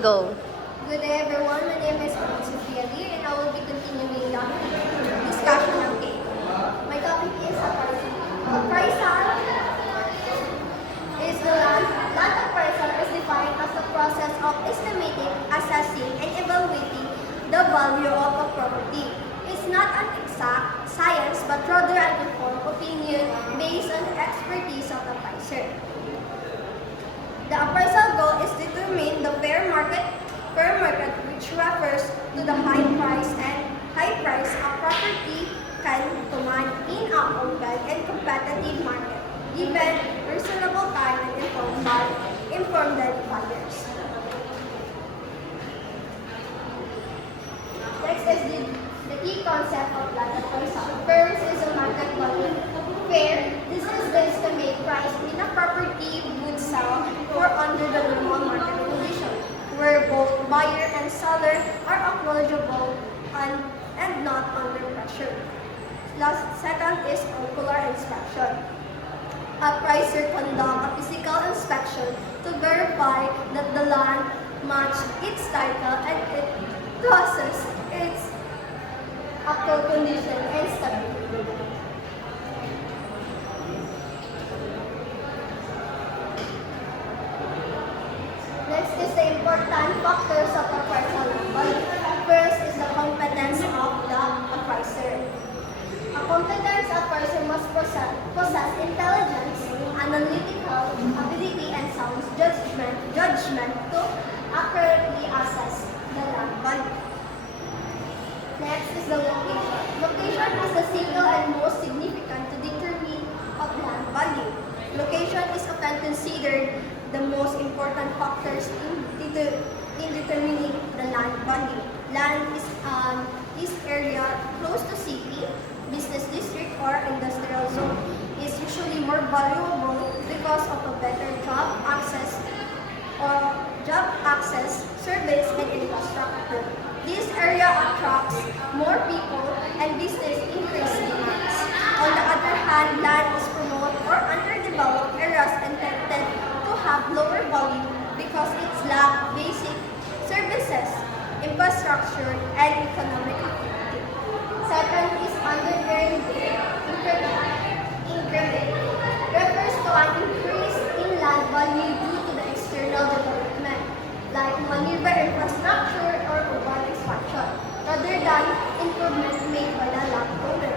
Go. Good day everyone, my name is Sophia Lee and I will be continuing the discussion of cake. My topic is appraisal. Appraisal is the land appraisal is defined as the process of estimating, assessing, and evaluating the value of a property. It's not an exact science but rather an informed opinion based on the expertise of the appraiser. The appraisal goal is to determine the fair market, which refers to the high price a property can command in a open and competitive market, given reasonable time and informed buyers. Next is the key concept of land appraisal. First is the market value. Fair, this is the estimate price in a property would sell for under the normal market condition, where both buyer and seller are acknowledgeable and not under pressure. Second is ocular inspection. Appraiser conduct a physical inspection to verify that the land matches its title and it possesses its actual condition and stability. Next is the important factors of appraisal. First is the competence of the appraiser. A competent appraiser must possess intelligence, analytical ability, and sound judgment to accurately assess the land value. Next is the location. Location is the single and most significant to determine of land value. Location is often considered the most important factors in determining the land value. Land is area close to city, business district, or industrial zone is usually more valuable because of a better job access, service, and infrastructure. This area attracts more people and business increase demands. On the other hand, land is remote or underdeveloped areas and tended to have lower value because it lacks basic services, infrastructure, and economic activity. Second is under-earned increment. Refers to an increase in land value due to the external development, like maneuver infrastructure or urban expansion, rather than improvement made by the landowner.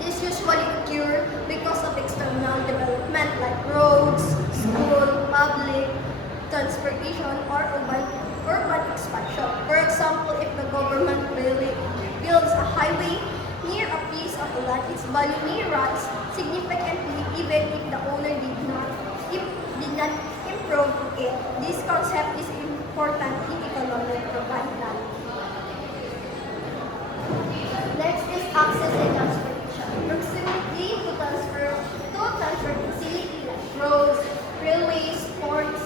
This usually occurs because of external development like roads, school, public transportation, or urban expansion. For example, if the government builds a highway near a piece of land, its value may rise significantly even if the owner did not improve it. This concept is important in economic development. Next is access and transportation. Proximity to transport facility like roads, railways, ports.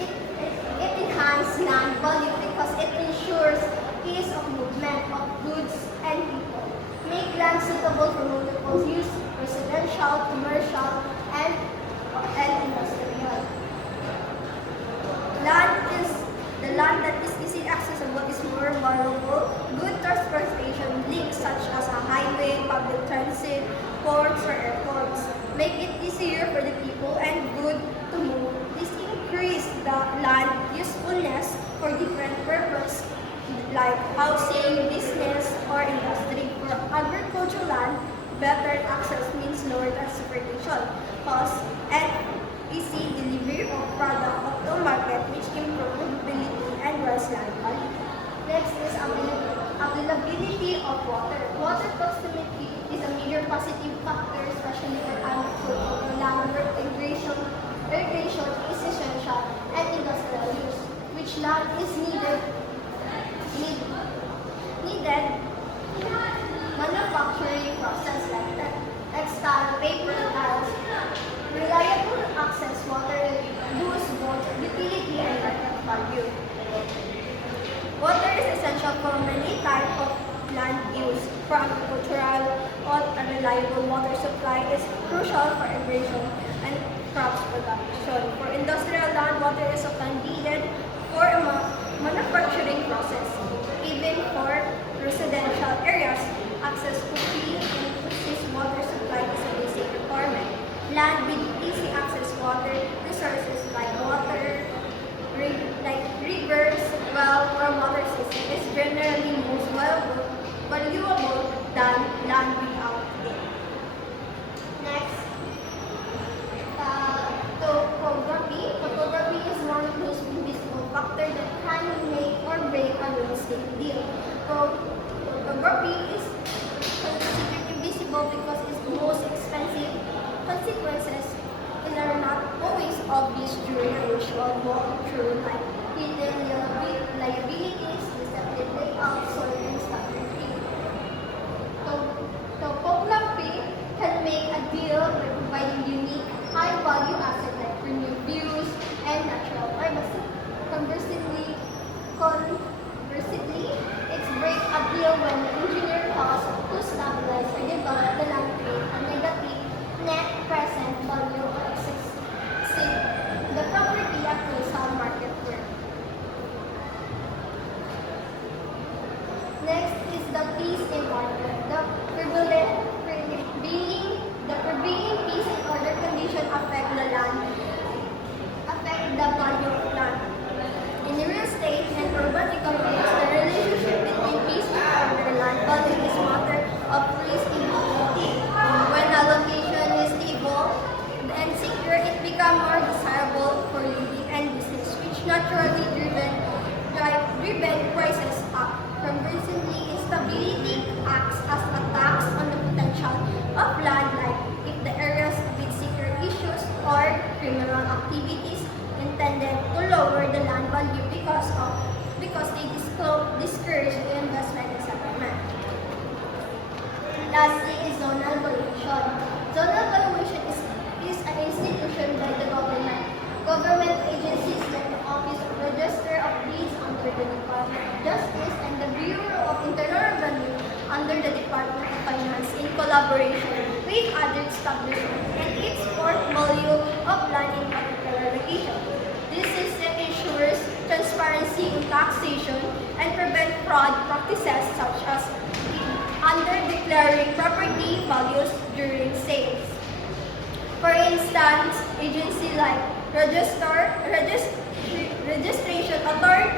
It enhances land value because it ensures ease of movement of goods and people. Make land suitable for multiple use, residential, commercial, and industrial. The land that is easily accessible is more valuable. Good transportation links such as a highway, public transit, ports, or airports make it easier for the people and good to move. This increases the land usefulness for different purposes like housing, business, or industry. For agricultural land, better access means lower transportation costs and easy delivery of product to market, which improves mobility and raise land value. Next is availability of water. Water proximity is a major positive factor, especially for agricultural land where irrigation is essential and industrial use, which land is needed manufacturing process like textile, paper, tiles. Reliable access water boosts both utility and market value. Water is essential for many types of land use. For agricultural, a reliable water supply is crucial for irrigation and crops production. For industrial land, water is often needed for a manufacturing process. Even for residential areas, access to clean and consistent water supply is a basic requirement. Land with easy access water resources like rivers, well, or water system is generally most valuable than land without it. Next, topography. Topography is one of those invisible factors that can make or break a real estate deal. Topography is considered invisible because its most expensive consequences are not always obvious during a usual walkthrough, like hidden liabilities, deceptive layout, soil and standard fee. Topography can make a deal by providing unique, high-value assets like premium views and natural privacy. Conversely, it's break a deal when the engineer fails to stabilize or develop the land create a negative net present value or exceed the property appraisal market worth. Next is the peace in order. The prevailing peace and order condition affect the value of land. In real estate and urban economics, the relationship between peace and order land value is matter of stability. When a location is stable and secure, it becomes more desirable for living and business, which naturally driven prices up. Conversely, instability acts as a tax on the potential of land, like if the areas with secure issues or criminal activities intended to lower the land value because they discourage the investment in settlement. Lastly is zonal valuation. Zonal valuation is an institution by the government. Government agencies like the Office of Register of Deeds under the Department of Justice and the Bureau of Internal Revenue under the Department of Finance in collaboration with other establishments and its portfolio of land in particular location. This system ensures transparency in taxation and prevent fraud practices such as under-declaring property values during sales. For instance, agencies like registration authority